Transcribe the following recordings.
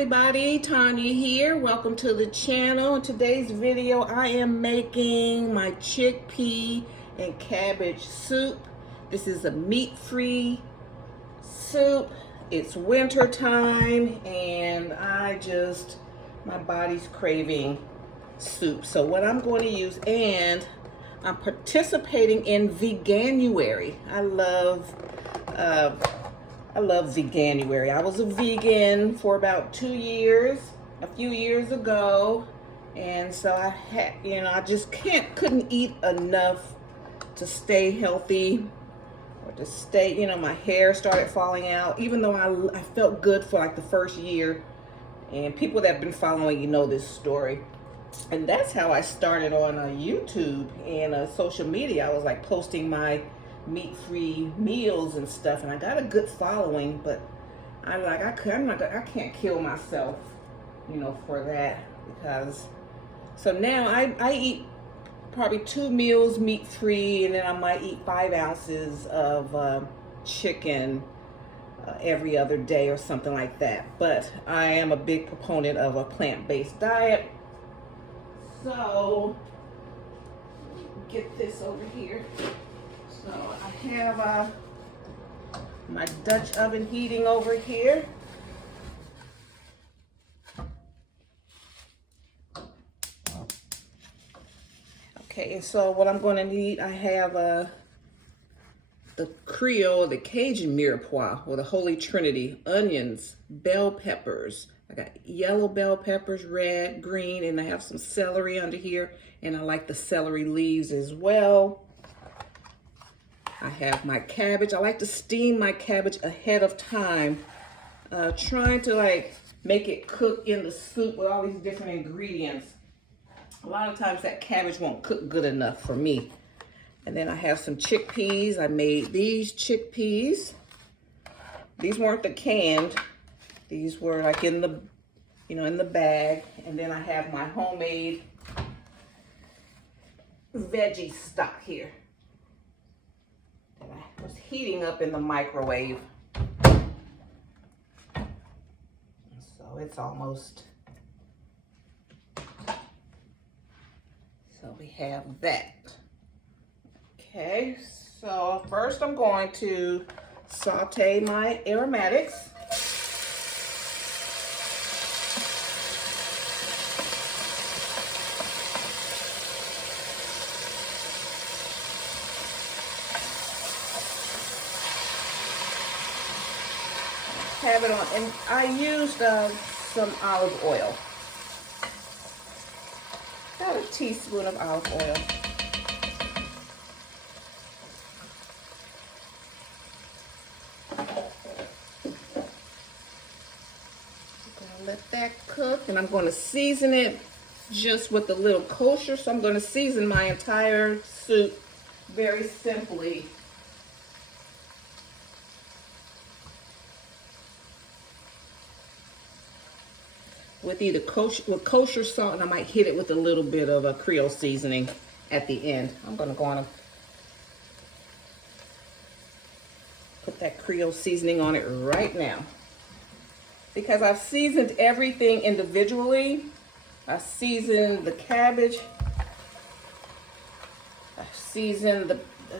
everybody, Tanya here. Welcome to the channel. In today's video, I am making my chickpea and cabbage soup. This is a meat-free soup. It's winter time and my body's craving soup. So what I'm going to use, and I'm participating in Veganuary. I love Veganuary. I was a vegan for about 2 years, a few years ago, and so I just couldn't eat enough to stay healthy or to stay, my hair started falling out, even though I felt good for like the first year. And people that have been following, this story. And that's how I started on YouTube and social media. I was like posting my meat-free meals and stuff, and I got a good following, but I can't kill myself, for that, because so now I eat probably 2 meals meat-free, and then I might eat 5 ounces of chicken every other day or something like that. But I am a big proponent of a plant-based diet. So get this over here. So I have my Dutch oven heating over here. Okay, and so what I'm going to need, I have the Creole, the Cajun mirepoix, or the Holy Trinity, onions, bell peppers. I got yellow bell peppers, red, green, and I have some celery under here, and I like the celery leaves as well. I have my cabbage. I like to steam my cabbage ahead of time, trying to make it cook in the soup with all these different ingredients. A lot of times that cabbage won't cook good enough for me. And then I have some chickpeas. I made these chickpeas. These weren't the canned. These were like in the, in the bag. And then I have my homemade veggie stock here that I was heating up in the microwave. So it's almost, so we have that. Okay, so first I'm going to saute my aromatics. Have it on, and I used some olive oil. About a teaspoon of olive oil. Let that cook, and I'm going to season it just with a little kosher. So I'm going to season my entire soup very simply. With either kosher salt, and I might hit it with a little bit of a Creole seasoning at the end. I'm going to go on and put that Creole seasoning on it right now. Because I've seasoned everything individually. I seasoned the cabbage. I seasoned the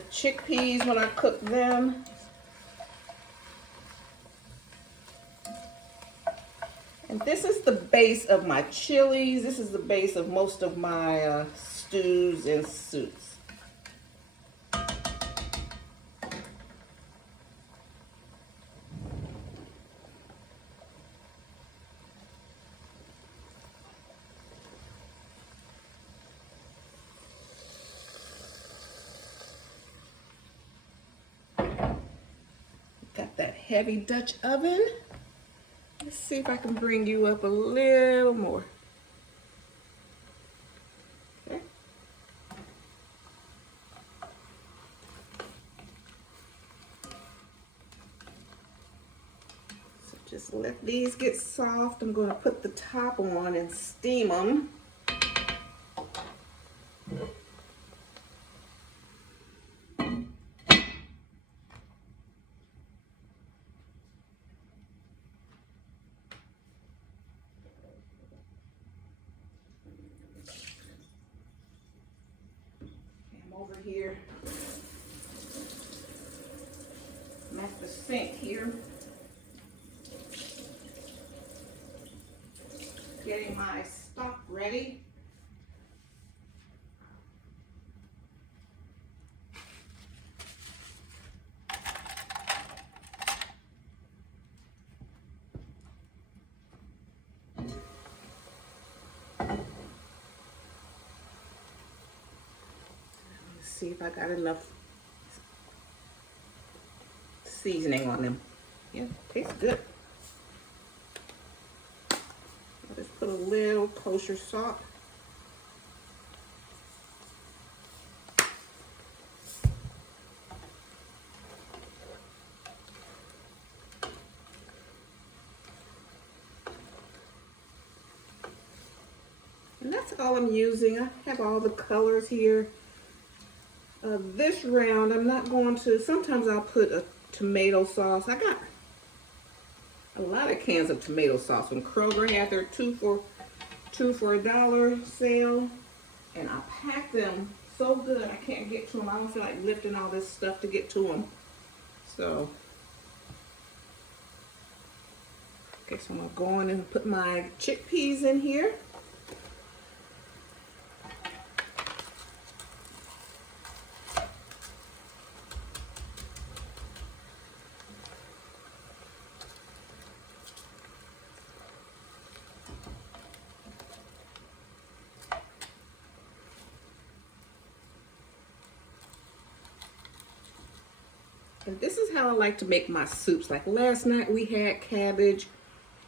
chickpeas when I cooked them. And this is the base of my chilies. This is the base of most of my stews and soups. Got that heavy Dutch oven. Let's see if I can bring you up a little more. Okay. So just let these get soft. I'm going to put the top on and steam them. over here. I'm at the sink here. Getting my stock ready. See if I got enough seasoning on them. Yeah, tastes good. I'll just put a little kosher salt. And that's all I'm using. I have all the colors here. This round, I'm not going to, sometimes I'll put a tomato sauce. I got a lot of cans of tomato sauce from Kroger. Had their two for $1 sale. And I packed them so good, I can't get to them. I don't feel like lifting all this stuff to get to them. So, okay, so I'm going to go in and put my chickpeas in here. And this is how I like to make my soups. Like last night we had cabbage.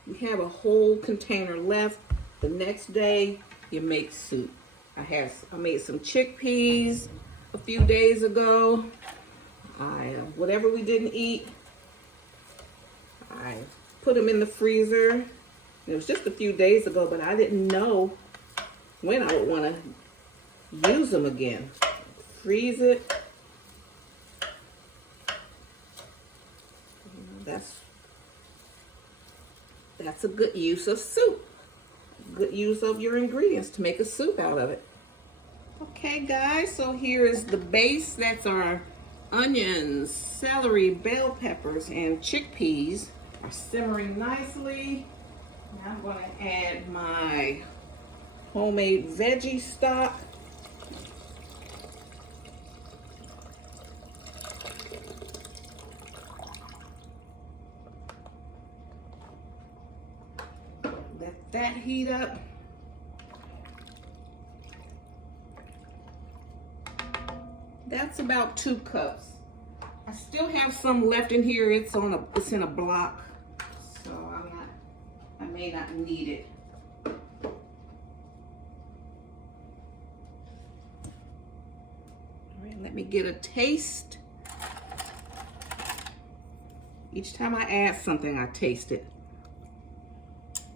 We have a whole container left. The next day you make soup. I made some chickpeas a few days ago. Whatever we didn't eat, I put them in the freezer. It was just a few days ago, but I didn't know when I would want to use them again. Freeze it. That's a good use of soup. Good use of your ingredients to make a soup out of it. Okay guys, so here is the base. That's our onions, celery, bell peppers, and chickpeas are simmering nicely. Now I'm going to add my homemade veggie stock. Let that heat up. That's about 2 cups. I still have some left in here. It's in a block, so I may not need it. All right, let me get a taste. Each time I add something, I taste it.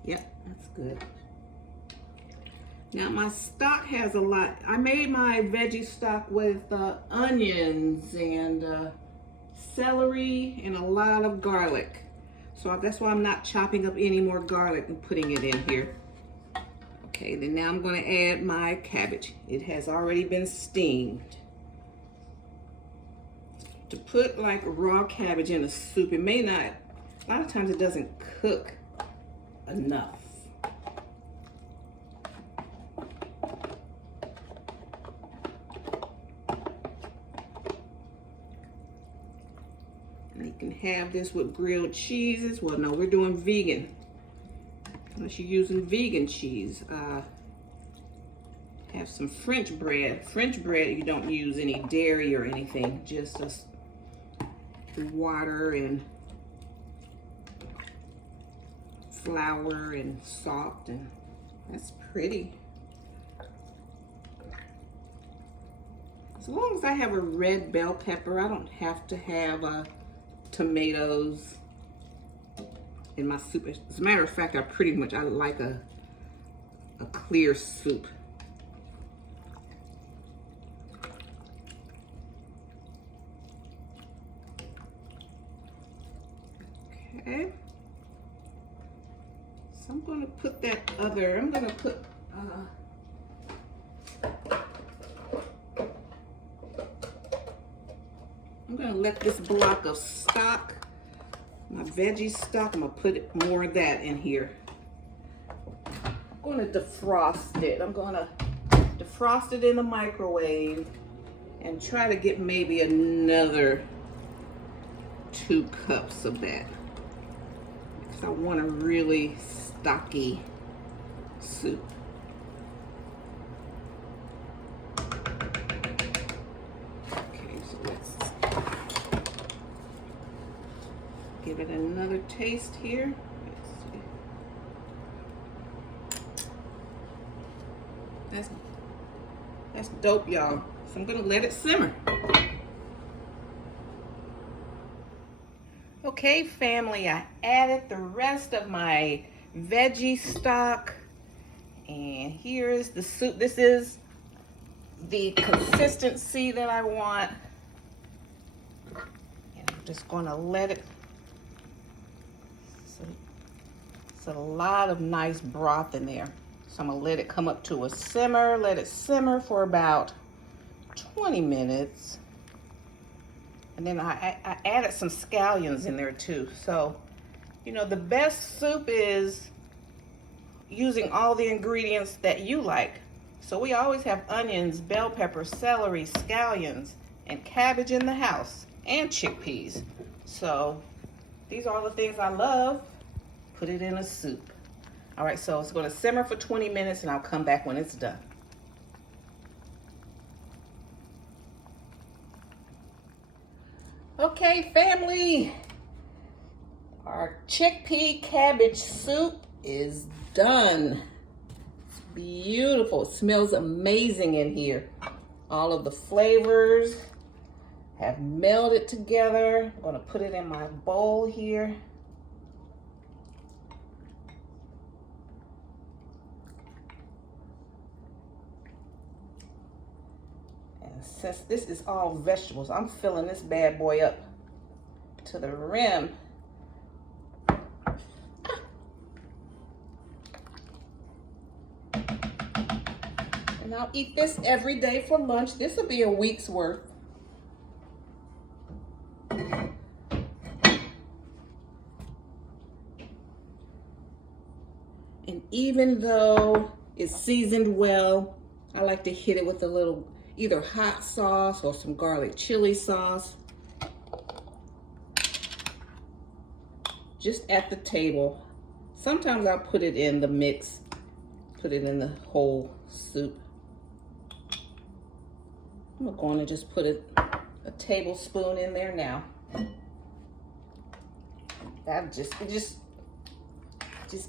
Yep, that's good. Now my stock has a lot. I made my veggie stock with onions and celery and a lot of garlic. So that's why I'm not chopping up any more garlic and putting it in here. Okay, then now I'm going to add my cabbage. It has already been steamed. To put like raw cabbage in a soup, it may not, a lot of times it doesn't cook enough. You can have this with grilled cheeses. Well, no, we're doing vegan. Unless you're using vegan cheese. Have some French bread. French bread, you don't use any dairy or anything. Just water and flour and salt, and that's pretty. As long as I have a red bell pepper, I don't have to have tomatoes in my soup. As a matter of fact, I like a clear soup. Okay. So I'm going to put I'm going to put gonna let this block of stock, my veggie stock, I'm gonna put more of that in here. I'm gonna defrost it. I'm gonna defrost it in the microwave and try to get maybe another 2 cups of that. Because I want a really stocky soup. Okay, so let's give it another taste here. That's dope, y'all. So I'm gonna let it simmer. Okay, family, I added the rest of my veggie stock, and here is the soup. This is the consistency that I want. And I'm just gonna let it, it's a lot of nice broth in there. So I'm gonna let it come up to a simmer, let it simmer for about 20 minutes. And then I added some scallions in there too. So, you know, the best soup is using all the ingredients that you like. So we always have onions, bell peppers, celery, scallions, and cabbage in the house, and chickpeas. So these are all the things I love. Put it in a soup. All right, so it's gonna simmer for 20 minutes and I'll come back when it's done. Okay, family, our chickpea cabbage soup is done. It's beautiful, it smells amazing in here. All of the flavors have melded together. I'm gonna put it in my bowl here. Since this is all vegetables, I'm filling this bad boy up to the rim. And I'll eat this every day for lunch. This will be a week's worth. And even though it's seasoned well, I like to hit it with a little either hot sauce or some garlic chili sauce. Just at the table. Sometimes I'll put it in the mix, put it in the whole soup. I'm going to just put a tablespoon in there now. That just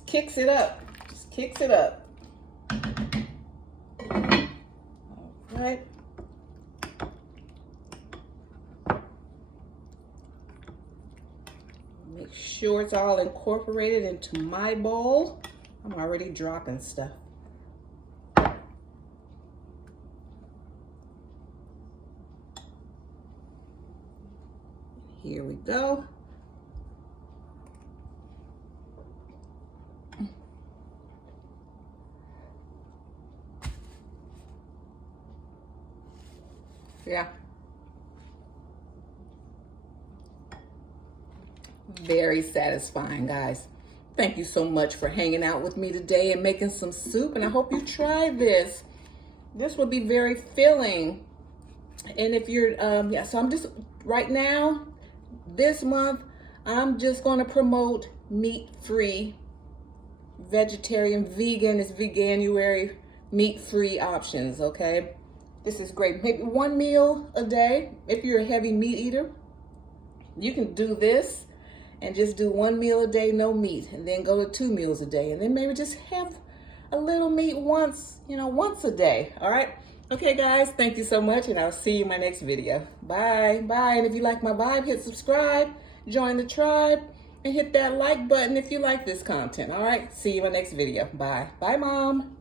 kicks it up. Just kicks it up. All right. Make sure it's all incorporated into my bowl. I'm already dropping stuff. Here we go. Yeah. Very satisfying, guys. Thank you so much for hanging out with me today and making some soup, and I hope you try this. This will be very filling. And if you're, yeah, so I'm just, right now, this month, I'm just going to promote meat-free, vegetarian, vegan, it's Veganuary, meat-free options, okay? This is great. Maybe one meal a day. If you're a heavy meat eater, you can do this and just do one meal a day, no meat, and then go to 2 meals a day, and then maybe just have a little meat once, you know, once a day, all right? Okay, guys, thank you so much, and I'll see you in my next video. Bye, bye, and if you like my vibe, hit subscribe, join the tribe, and hit that like button if you like this content, all right? See you in my next video. Bye. Bye, Mom.